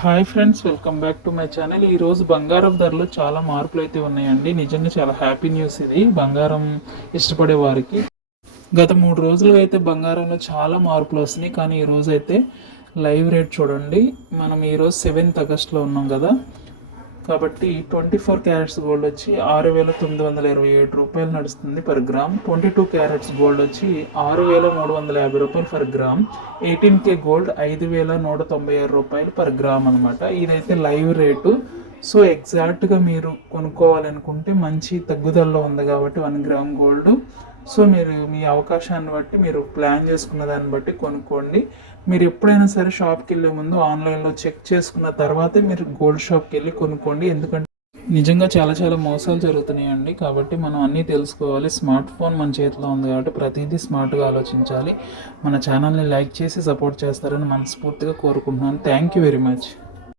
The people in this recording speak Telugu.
Hi friends, welcome back to my channel. ఈరోజు బంగారం ధరలు చాలా మార్పులు అయితే ఉన్నాయండి. నిజంగా చాలా హ్యాపీ న్యూస్ ఇది బంగారం ఇష్టపడే వారికి. గత 3 రోజులుగా అయితే బంగారంలో చాలా మార్పులు వస్తున్నాయి. కానీ ఈరోజు అయితే లైవ్ రేట్ చూడండి. మనం ఈరోజు 7th ఆగస్ట్లో ఉన్నాం కదా, కాబట్టి 24 క్యారెట్స్ గోల్డ్ వచ్చి 6,927 రూపాయలు నడుస్తుంది పర్ గ్రామ్. 22 క్యారెట్స్ గోల్డ్ వచ్చి 6,350 రూపాయలు పర్ గ్రామ్. 18K గోల్డ్ 5,196 రూపాయలు పర్ గ్రామ్ అనమాట. ఇదైతే లైవ్ రేటు. సో ఎగ్జాక్ట్గా మీరు కొనుక్కోవాలనుకుంటే మంచి తగ్గుదలలో ఉంది కాబట్టి 1 గ్రామ్ గోల్డ్. సో మీరు మీ అవకాశాన్ని బట్టి మీరు ప్లాన్ చేసుకున్న దాన్ని బట్టి కొనుక్కోండి. మీరు ఎప్పుడైనా సరే షాప్కి వెళ్ళే ముందు ఆన్లైన్లో చెక్ చేసుకున్న తర్వాతే మీరు గోల్డ్ షాప్కి వెళ్ళి కొనుక్కోండి. ఎందుకంటే నిజంగా చాలా చాలా మోసాలు జరుగుతున్నాయండి. కాబట్టి మనం అన్నీ తెలుసుకోవాలి. స్మార్ట్ ఫోన్ మన చేతిలో ఉంది కాబట్టి ప్రతిదీ స్మార్ట్గా ఆలోచించాలి. మన ఛానల్ని లైక్ చేసి సపోర్ట్ చేస్తారని మనస్ఫూర్తిగా కోరుకుంటున్నాను. Thank you very much.